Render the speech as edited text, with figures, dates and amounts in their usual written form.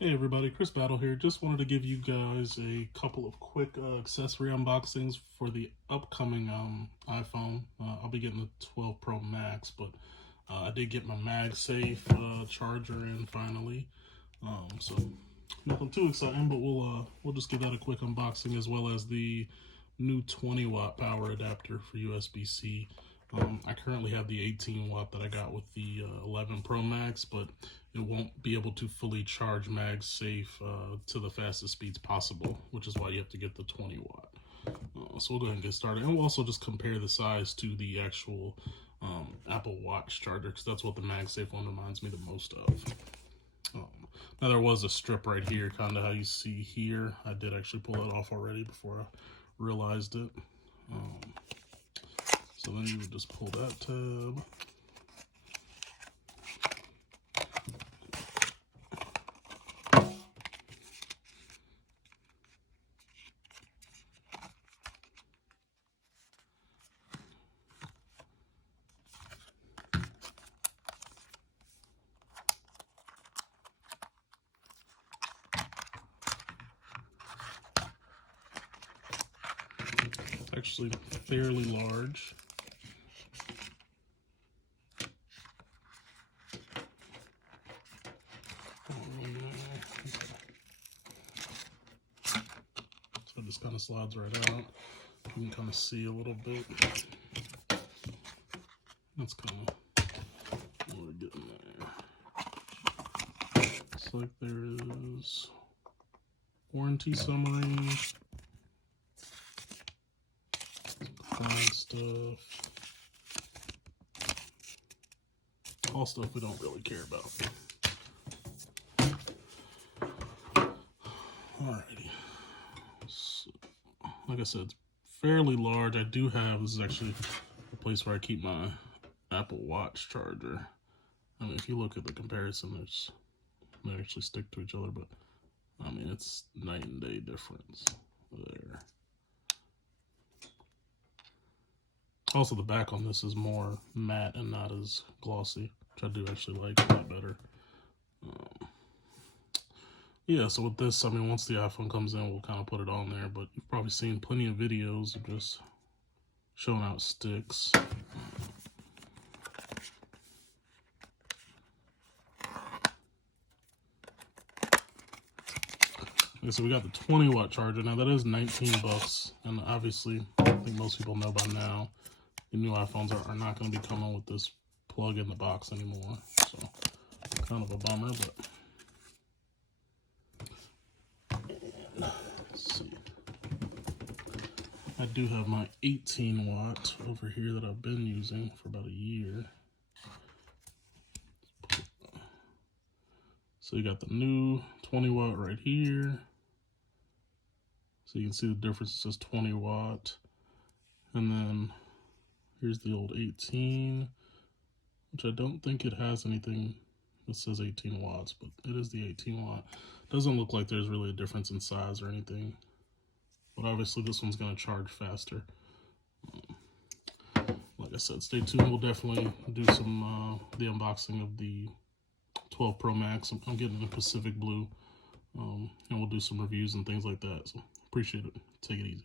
Hey everybody, Chris Battle here. Just wanted to give you guys a couple of quick accessory unboxings for the upcoming iPhone. I'll be getting the 12 Pro Max, but I did get my MagSafe charger in finally. So nothing too exciting, but we'll just give that a quick unboxing, as well as the new 20-watt power adapter for USB-C. I currently have the 18 watt that I got with the 11 Pro Max, but it won't be able to fully charge MagSafe to the fastest speeds possible, which is why you have to get the 20 watt. So we'll go ahead and get started, and we'll also just compare the size to the actual Apple Watch charger, because that's what the MagSafe one reminds me the most of. Now there was a strip right here, kind of how you see here. I did actually pull it off already before I realized it. So then you would just pull that tab. It's actually fairly large. So it just kind of slides right out. You can kind of see a little bit. That's kind of what we're getting there. Looks like there is warranty summary, flag stuff, all stuff we don't really care about. Alrighty. So, like I said, it's fairly large. I do have, this is actually the place where I keep my Apple Watch charger. I mean, if you look at the comparison, they actually stick to each other, but I mean, it's night and day difference there. Also, the back on this is more matte and not as glossy, which I do actually like a lot better. Yeah, so with this, I mean, once the iPhone comes in, we'll kind of put it on there, but you've probably seen plenty of videos of just showing out sticks. Okay, so we got the 20 watt charger. Now that is 19 bucks, and obviously, I think most people know by now, the new iPhones are not going to be coming with this plug in the box anymore. So, kind of a bummer, but let's see. I do have my 18 watt over here that I've been using for about a year. So you got the new 20 watt right here. So you can see the difference, it says 20 watt. And then here's the old 18, which I don't think it has anything that says 18 watts, but it is the 18 watt. Doesn't look like there's really a difference in size or anything. But obviously this one's going to charge faster. Like I said, stay tuned. We'll definitely do some the unboxing of the 12 Pro Max. I'm getting the Pacific Blue, and we'll do some reviews and things like that. So appreciate it. Take it easy.